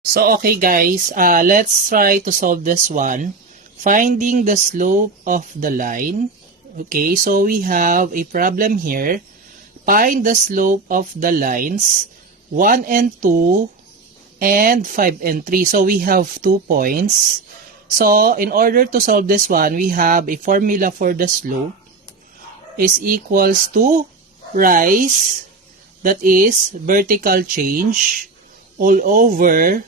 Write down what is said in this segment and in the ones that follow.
So, okay guys, let's try to solve this one. Finding the slope of the line. Okay, so we have a problem here. Find the slope of the lines 1 and 2 and 5 and 3. So, we have 2 points. So, in order to solve this one, we have a formula for the slope is equals to rise, that is vertical change, all over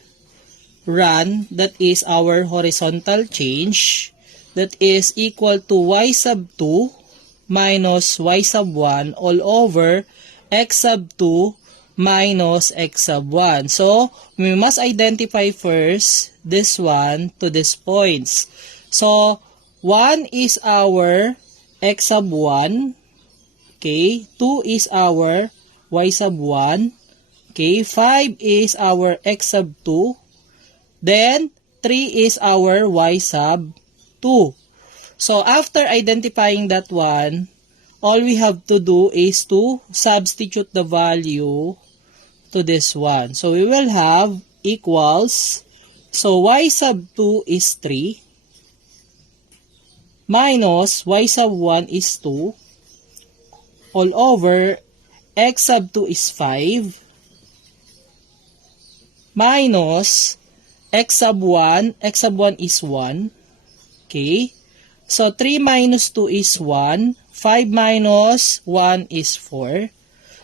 run, that is our horizontal change, that is equal to y sub 2 minus y sub 1 all over x sub 2 minus x sub 1. So, we must identify first this one to these points. So, 1 is our x sub 1. Okay, 2 is our y sub 1. Okay, 5 is our x sub 2. Then, 3 is our y sub 2. So, after identifying that one, all we have to do is to substitute the value to this one. So, we will have equals, so y sub 2 is 3, minus y sub 1 is 2, all over x sub 2 is 5, minus x sub 1 is 1. Okay. So, 3 minus 2 is 1. 5 minus 1 is 4.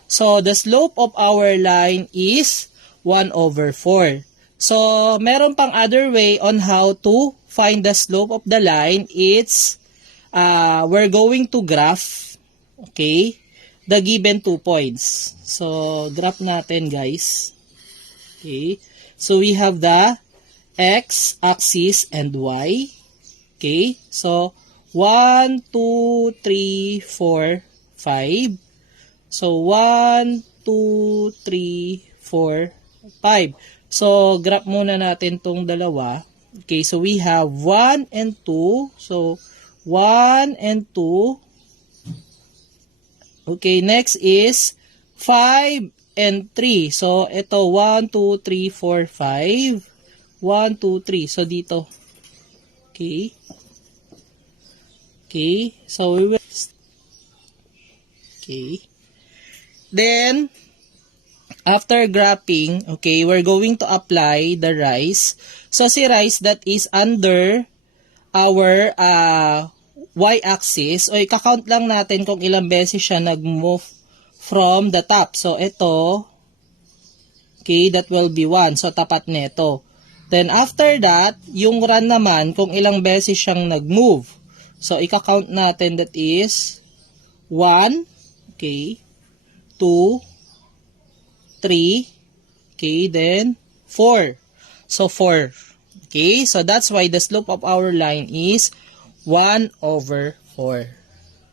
So, the slope of our line is 1 over 4. So, meron pang other way on how to find the slope of the line. It's, we're going to graph, okay, the given 2 points. So, graph natin guys. Okay. So, we have the x-axis and y. Okay, so 1, 2, 3, 4, 5. So 1, 2, 3, 4, 5. So graph muna natin tong dalawa. Okay, so we have 1 and 2. So 1 and 2. Okay, next is 5 and 3. So ito 1, 2, 3, 4, 5. 1, 2, 3. So, dito. Okay. Okay. So, we will... Okay. Then, after graphing, okay, we're going to apply the rise. So, si rise, that is under our y-axis. O, ikakount lang natin kung ilang beses siya nag-move from the top. So, ito, okay, that will be 1. So, tapat nito. Then, after that, yung run naman, kung ilang beses siyang nag-move. So, ika-count natin, that is 1, okay, 2, 3, okay, then 4. So, 4. Okay, so that's why the slope of our line is 1 over 4.